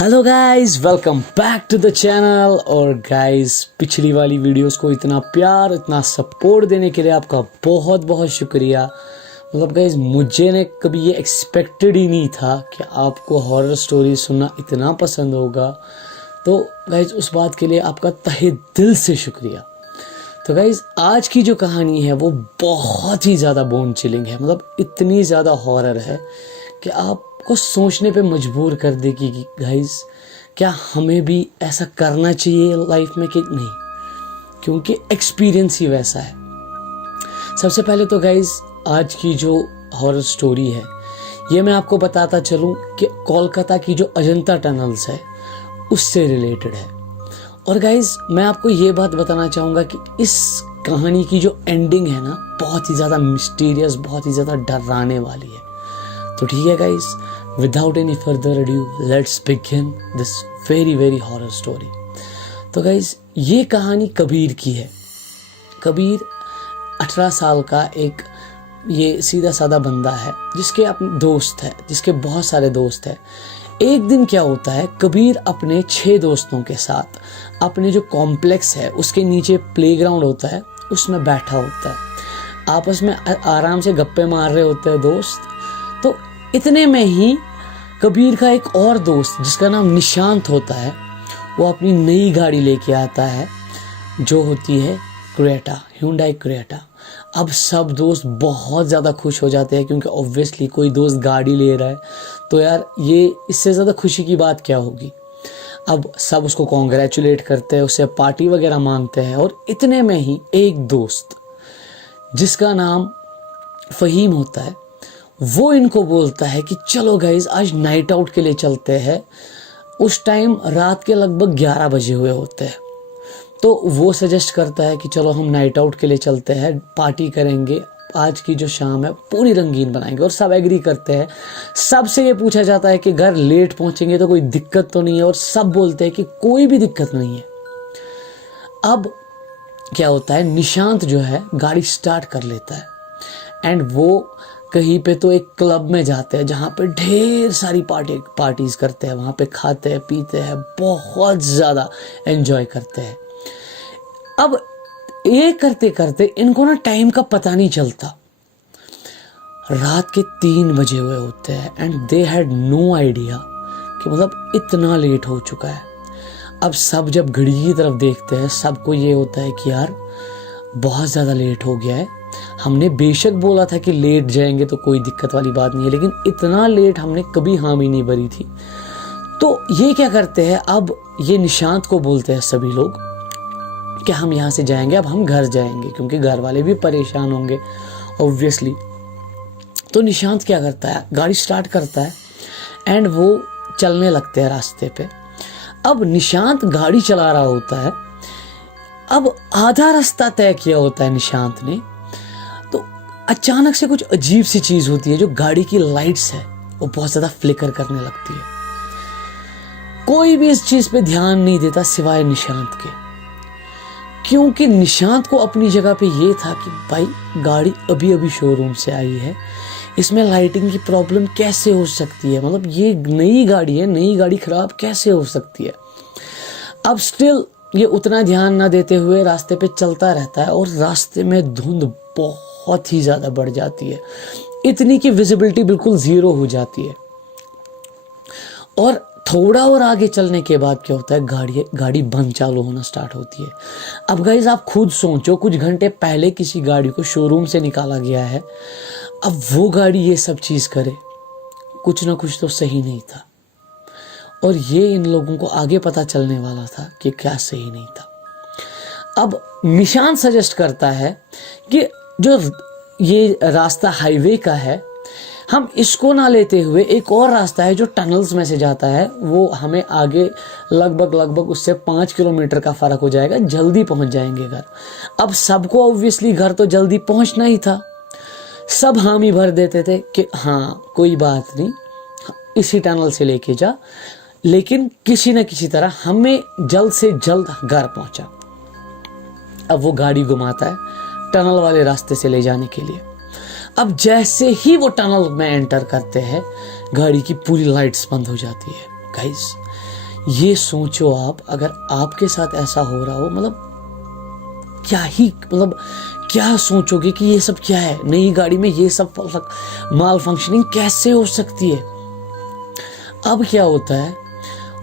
Hello guys, welcome back to the channel. और guys, पिछली वाली वीडियोस को इतना प्यार, इतना सपोर्ट देने के लिए आपका बहुत बहुत शुक्रिया। मतलब गाइस, मुझे ने कभी ये एक्सपेक्टेड ही नहीं था कि आपको हॉरर स्टोरी सुनना इतना पसंद होगा। तो गाइस, उस बात के लिए आपका तहे दिल से शुक्रिया। तो गाइस, आज की जो कहानी है वो बहुत ही ज़्यादा बोन चिलिंग है। मतलब इतनी ज़्यादा हॉरर है कि आपको सोचने पे मजबूर कर देगी कि गाइस, क्या हमें भी ऐसा करना चाहिए लाइफ में कि नहीं, क्योंकि एक्सपीरियंस ही वैसा है। सबसे पहले तो गाइस, आज की जो हॉरर स्टोरी है ये मैं आपको बताता चलूं कि कोलकाता की जो अजंता टनल्स है उससे रिलेटेड है। और गाइज, मैं आपको ये बात बताना चाहूँगा कि इस कहानी की जो एंडिंग है ना, बहुत ही ज़्यादा मिस्टीरियस, बहुत ही ज़्यादा डराने वाली है। तो ठीक है guys, without any further adieu, let's begin this very very horror story. तो गाइज, ये कहानी कबीर की है। कबीर 18 साल का एक ये सीधा साधा बंदा है जिसके अपने दोस्त है, जिसके बहुत सारे दोस्त हैं। एक दिन क्या होता है, कबीर अपने 6 दोस्तों के साथ अपने जो कॉम्प्लेक्स है उसके नीचे प्लेग्राउंड होता है, उसमें बैठा होता है। आपस में आराम से गप्पे मार रहे होते हैं दोस्त। तो इतने में ही कबीर का एक और दोस्त जिसका नाम निशांत होता है, वो अपनी नई गाड़ी लेके आता है जो होती है क्रेटा, Hyundai क्रेटा। अब सब दोस्त बहुत ज़्यादा खुश हो जाते हैं क्योंकि ऑब्वियसली कोई दोस्त गाड़ी ले रहा है तो यार ये इससे ज़्यादा खुशी की बात क्या होगी। अब सब उसको कॉन्ग्रेचुलेट करते हैं, उससे पार्टी वगैरह मांगते हैं। और इतने में ही एक दोस्त जिसका नाम फ़हीम होता है, वो इनको बोलता है कि चलो गाइज, आज नाइट आउट के लिए चलते हैं। उस टाइम रात के लगभग 11 बजे हुए होते हैं। तो वो सजेस्ट करता है कि चलो हम नाइट आउट के लिए चलते हैं, पार्टी करेंगे, आज की जो शाम है पूरी रंगीन बनाएंगे। और सब एग्री करते हैं। सबसे ये पूछा जाता है कि घर लेट पहुंचेंगे तो कोई दिक्कत तो नहीं है, और सब बोलते हैं कि कोई भी दिक्कत नहीं है। अब क्या होता है, निशांत जो है गाड़ी स्टार्ट कर लेता है एंड वो कहीं पे तो एक क्लब में जाते हैं जहाँ पे ढेर सारी पार्टीज करते हैं, वहाँ पे खाते हैं, पीते हैं, बहुत ज़्यादा एंजॉय करते हैं। अब ये करते करते इनको ना टाइम का पता नहीं चलता। रात के 3 बजे हुए होते हैं and they had no idea कि मतलब इतना लेट हो चुका है। अब सब जब घड़ी की तरफ देखते हैं, सबको ये होता है कि यार बहुत ज़्यादा लेट हो गया है। हमने बेशक बोला था कि लेट जाएंगे तो कोई दिक्कत वाली बात नहीं है, लेकिन इतना लेट हमने कभी हामी नहीं भरी थी। तो ये क्या करते हैं, अब ये निशांत को बोलते हैं सभी लोग कि हम यहाँ से जाएंगे, अब हम घर जाएंगे, क्योंकि घर वाले भी परेशान होंगे ऑब्वियसली। तो निशांत क्या करता है, गाड़ी स्टार्ट करता है एंड वो चलने लगते हैं रास्ते पे। अब निशांत गाड़ी चला रहा होता है। अब आधा रास्ता तय किया होता है निशांत ने, तो अचानक से कुछ अजीब सी चीज होती है। जो गाड़ी की लाइट्स है वो बहुत ज्यादा फ्लिकर करने लगती है। कोई भी इस चीज पे ध्यान नहीं देता सिवाय निशांत के, क्योंकि निशांत को अपनी जगह पे ये था कि भाई गाड़ी अभी अभी शोरूम से आई है, इसमें लाइटिंग की प्रॉब्लम कैसे हो सकती है, मतलब ये नई गाड़ी है, नई गाड़ी खराब कैसे हो सकती है। अब स्टिल ये उतना ध्यान ना देते हुए रास्ते पे चलता रहता है और रास्ते में धुंध बहुत ही ज़्यादा बढ़ जाती है, इतनी कि विजिबिलिटी बिल्कुल ज़ीरो हो जाती है। और थोड़ा और आगे चलने के बाद क्या होता है, गाड़ी बंद चालू होना स्टार्ट होती है। अब गाइस, आप खुद सोचो, कुछ घंटे पहले किसी गाड़ी को शोरूम से निकाला गया है, अब वो गाड़ी ये सब चीज़ करे, कुछ ना कुछ तो सही नहीं था। और ये इन लोगों को आगे पता चलने वाला था कि क्या सही नहीं था। अब निशांत सजेस्ट करता है कि जो ये रास्ता हाईवे का है, हम इसको ना लेते हुए एक और रास्ता है जो टनल्स में से जाता है, वो हमें आगे लगभग उससे 5 किलोमीटर का फर्क हो जाएगा, जल्दी पहुंच जाएंगे घर। अब सबको ऑब्वियसली घर तो जल्दी पहुंचना ही था। सब हामी भर देते थे कि हाँ कोई बात नहीं, इसी टनल से लेके जा, लेकिन किसी न किसी तरह हमें जल्द से जल्द घर पहुंचा। अब वो गाड़ी घुमाता है टनल वाले रास्ते से ले जाने के लिए। अब जैसे ही वो टनल में एंटर करते हैं, गाड़ी की पूरी लाइट्स बंद हो जाती है। गाइस ये सोचो आप, अगर आपके साथ ऐसा हो रहा हो, मतलब क्या सोचोगे कि ये सब क्या है, नई गाड़ी में ये सब माल फंक्शनिंग कैसे हो सकती है। अब क्या होता है,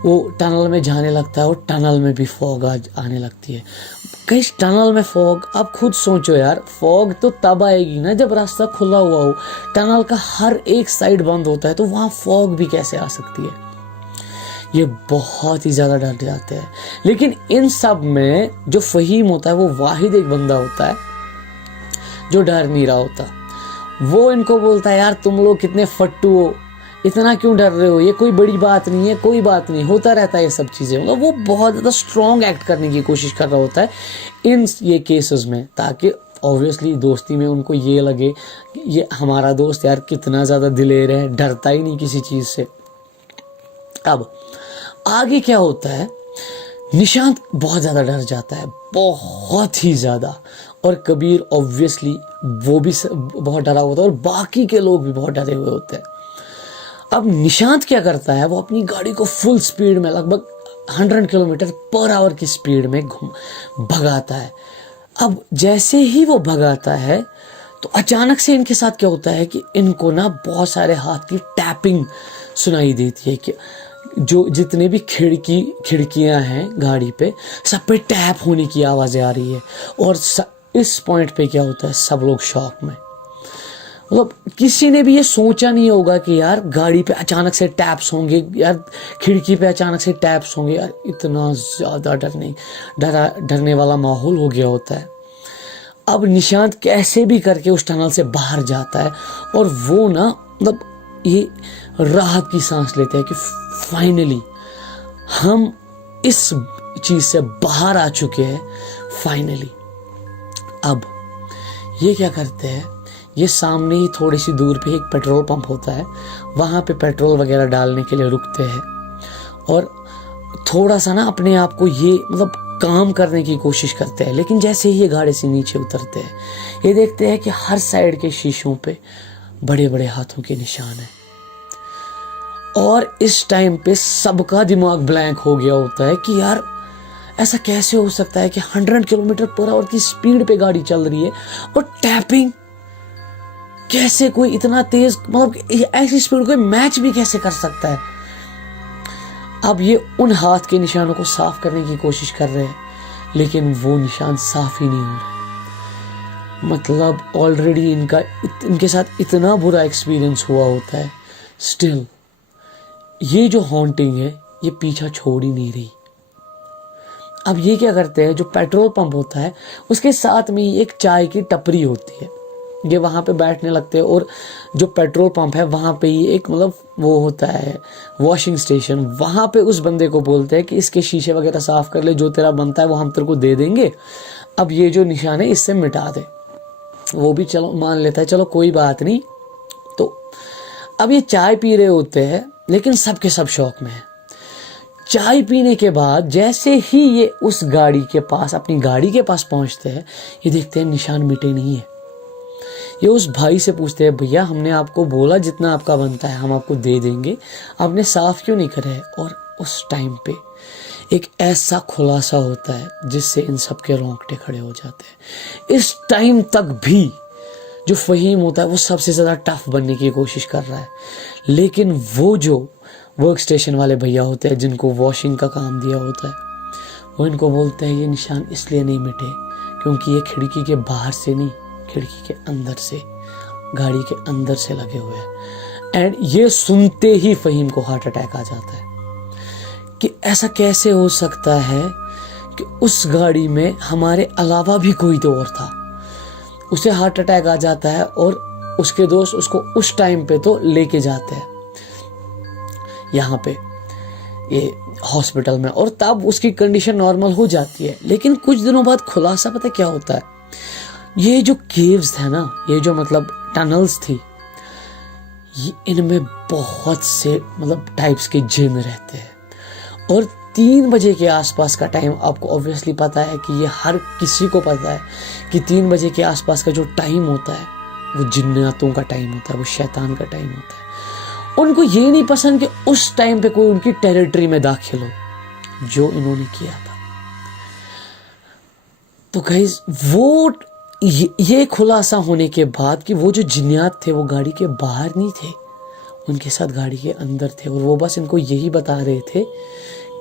वो टनल में जाने लगता है और टनल में भी फॉग आने लगती है। कहीं टनल में फॉग, आप खुद सोचो यार, फॉग तो तब आएगी ना जब रास्ता खुला हुआ हो, टनल का हर एक साइड बंद होता है, तो वहाँ फॉग भी कैसे आ सकती है। ये बहुत ही ज़्यादा डर जाते हैं। लेकिन इन सब में जो फ़हीम होता है वो वाहिद एक बंदा होता है जो डर नहीं रहा होता। वो इनको बोलता है यार तुम लोग कितने फट्टू हो, इतना क्यों डर रहे हो, ये कोई बड़ी बात नहीं है, कोई बात नहीं, होता रहता है ये सब चीज़ें। मतलब वो बहुत ज़्यादा स्ट्रॉन्ग एक्ट करने की कोशिश कर रहा होता है इन ये केसेस में, ताकि ऑब्वियसली दोस्ती में उनको ये लगे कि ये हमारा दोस्त यार कितना ज़्यादा दिलेर है, डरता ही नहीं किसी चीज़ से। अब आगे क्या होता है, निशांत बहुत ज़्यादा डर जाता है, बहुत ही ज़्यादा, और कबीर ऑब्वियसली वो भी बहुत डरा होता है और बाकी के लोग भी बहुत डरे हुए होते हैं। अब निशांत क्या करता है, वो अपनी गाड़ी को फुल स्पीड में लगभग 100 किलोमीटर पर आवर की स्पीड में भगाता है। अब जैसे ही वो भगाता है तो अचानक से इनके साथ क्या होता है कि इनको ना बहुत सारे हाथ की टैपिंग सुनाई देती है कि जो जितने भी खिड़कियां हैं गाड़ी पे, सब पे टैप होने की आवाज़ें आ रही है। और इस पॉइंट पे क्या होता है, सब लोग शॉक में। मतलब किसी ने भी ये सोचा नहीं होगा कि यार गाड़ी पे अचानक से टैप्स होंगे, यार खिड़की पे अचानक से टैप्स होंगे, यार इतना ज़्यादा डरने वाला माहौल हो गया होता है। अब निशांत कैसे भी करके उस टनल से बाहर जाता है और वो ना मतलब ये राहत की सांस लेते हैं कि फाइनली हम इस चीज़ से बाहर आ चुके हैं फाइनली। अब ये क्या करते हैं, ये सामने ही थोड़ी सी दूर पे एक पेट्रोल पंप होता है, वहाँ पे पेट्रोल वगैरह डालने के लिए रुकते हैं और थोड़ा सा ना अपने आप को ये मतलब काम करने की कोशिश करते हैं। लेकिन जैसे ही ये गाड़ी से नीचे उतरते हैं, ये देखते हैं कि हर साइड के शीशों पे बड़े बड़े हाथों के निशान हैं। और इस टाइम पे सबका दिमाग ब्लैंक हो गया होता है कि यार ऐसा कैसे हो सकता है कि 100 किलोमीटर पर आवर की स्पीड पे गाड़ी चल रही है और टैपिंग, कैसे कोई इतना तेज, मतलब ऐसी स्पीड कोई मैच भी कैसे कर सकता है। अब ये उन हाथ के निशानों को साफ करने की कोशिश कर रहे हैं, लेकिन वो निशान साफ ही नहीं हो रहे। मतलब ऑलरेडी इनके साथ इतना बुरा एक्सपीरियंस हुआ होता है, स्टिल ये जो हॉन्टिंग है ये पीछा छोड़ ही नहीं रही। अब ये क्या करते हैं, जो पेट्रोल पंप होता है उसके साथ में ही एक चाय की टपरी होती है, ये वहाँ पे बैठने लगते हैं। और जो पेट्रोल पंप है वहाँ पे ही एक मतलब वो होता है वॉशिंग स्टेशन, वहाँ पे उस बंदे को बोलते हैं कि इसके शीशे वगैरह साफ कर ले, जो तेरा बनता है वो हम तेरे को दे देंगे, अब ये जो निशान है इससे मिटा दे। वो भी चलो मान लेता है, चलो कोई बात नहीं। तो अब ये चाय पी रहे होते हैं, लेकिन सबके सब शौक में है। चाय पीने के बाद जैसे ही ये उस गाड़ी के पास, अपनी गाड़ी के पास पहुंचते हैं, ये देखते हैं निशान मिटे नहीं है। ये उस भाई से पूछते हैं, भैया हमने आपको बोला जितना आपका बनता है हम आपको दे देंगे, आपने साफ क्यों नहीं करे। और उस टाइम पे एक ऐसा खुलासा होता है जिससे इन सब के रोंगटे खड़े हो जाते हैं। इस टाइम तक भी जो फ़हीम होता है वो सबसे ज़्यादा टफ बनने की कोशिश कर रहा है, लेकिन वो जो वर्क स्टेशन वाले भैया होते हैं जिनको वॉशिंग का काम दिया होता है, वो इनको बोलते हैं ये निशान इसलिए नहीं मिटे क्योंकि ये खिड़की के बाहर से नहीं, खिड़की के अंदर से, गाड़ी के अंदर से लगे हुए हैं। एंड ये सुनते ही फ़हीम को हार्ट अटैक आ जाता है कि ऐसा कैसे हो सकता है कि उस गाड़ी में हमारे अलावा भी कोई तो और था। उसे हार्ट अटैक आ जाता है और उसके दोस्त उसको उस टाइम पे तो लेके जाते हैं यहाँ पे ये हॉस्पिटल में, और तब उसकी कंडीशन नॉर्मल हो जाती है। लेकिन कुछ दिनों बाद खुलासा पता क्या होता है, ये जो केव्स है ना, ये जो मतलब टनल्स थी, ये इनमें बहुत से मतलब टाइप्स के जिन रहते हैं। और 3 बजे के आसपास का टाइम, आपको ऑब्वियसली पता है कि ये हर किसी को पता है कि 3 बजे के आसपास का जो टाइम होता है वो जिन्नातों का टाइम होता है, वो शैतान का टाइम होता है। उनको ये नहीं पसंद कि उस टाइम पे कोई उनकी टेरिटरी में दाखिल हो जो इन्होंने किया था। तो गाइस वो ये खुलासा होने के बाद कि वो जो जिन्नात थे वो गाड़ी के बाहर नहीं थे, उनके साथ गाड़ी के अंदर थे, और वो बस इनको यही बता रहे थे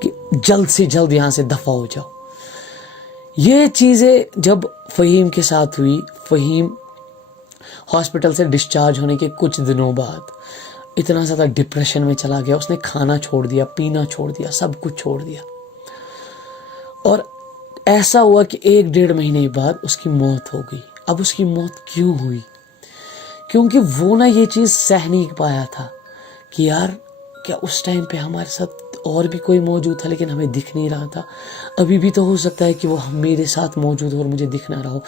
कि जल्द से जल्द यहाँ से दफा हो जाओ। ये चीज़ें जब फ़हीम के साथ हुई, फ़हीम हॉस्पिटल से डिस्चार्ज होने के कुछ दिनों बाद इतना ज़्यादा डिप्रेशन में चला गया, उसने खाना छोड़ दिया, पीना छोड़ दिया, सब कुछ छोड़ दिया। और ऐसा हुआ कि 1-1.5 महीने बाद उसकी मौत हो गई। अब उसकी मौत क्यों हुई? क्योंकि वो ना ये चीज़ सह नहीं पाया था कि यार क्या उस टाइम पे हमारे साथ और भी कोई मौजूद था लेकिन हमें दिख नहीं रहा था। अभी भी तो हो सकता है कि वो मेरे साथ मौजूद हो और मुझे दिख ना रहा हो।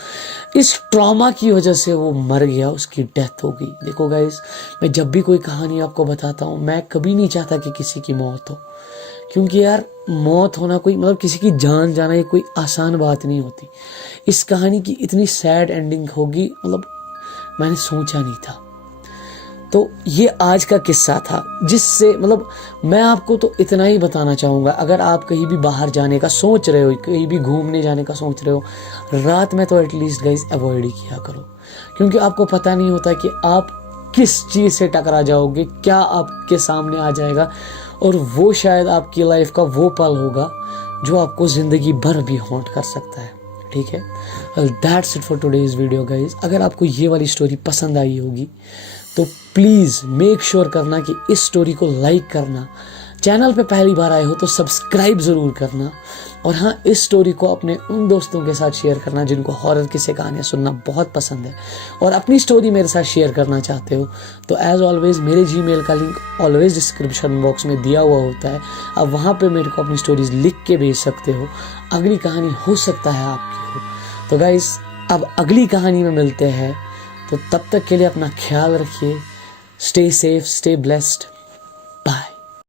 इस ट्रॉमा की वजह से वो मर गया, उसकी डेथ हो गई। देखो गाइस, मैं जब भी कोई कहानी आपको बताता हूँ, मैं कभी नहीं चाहता कि किसी की मौत हो, क्योंकि यार मौत होना कोई मतलब किसी की जान जाना ये कोई आसान बात नहीं होती। इस कहानी की इतनी सैड एंडिंग होगी मतलब मैंने सोचा नहीं था। तो ये आज का किस्सा था जिससे मतलब मैं आपको तो इतना ही बताना चाहूँगा, अगर आप कहीं भी बाहर जाने का सोच रहे हो, कहीं भी घूमने जाने का सोच रहे हो, रात में तो एटलीस्ट गाइस अवॉइड ही किया करो, क्योंकि आपको पता नहीं होता कि आप किस चीज़ से टकरा जाओगे, क्या आपके सामने आ जाएगा, और वो शायद आपकी लाइफ का वो पल होगा जो आपको ज़िंदगी भर भी हॉन्ट कर सकता है। ठीक है, that's it for today's video guys. अगर आपको ये वाली स्टोरी पसंद आई होगी तो प्लीज़ मेक श्योर करना कि इस स्टोरी को लाइक करना, चैनल पे पहली बार आए हो तो सब्सक्राइब ज़रूर करना, और हाँ, इस स्टोरी को अपने उन दोस्तों के साथ शेयर करना जिनको हॉरर किस्से कहानियाँ सुनना बहुत पसंद है, और अपनी स्टोरी मेरे साथ शेयर करना चाहते हो तो एज़ ऑलवेज़ मेरे जीमेल का लिंक ऑलवेज़ डिस्क्रिप्शन बॉक्स में दिया हुआ होता है। आप वहाँ पे मेरे को अपनी स्टोरीज लिख के भेज सकते हो। अगली कहानी हो सकता है आपकी हो। तो गाइस, अब अगली कहानी में मिलते हैं, तो तब तक के लिए अपना ख्याल रखिए। Stay safe, stay blessed.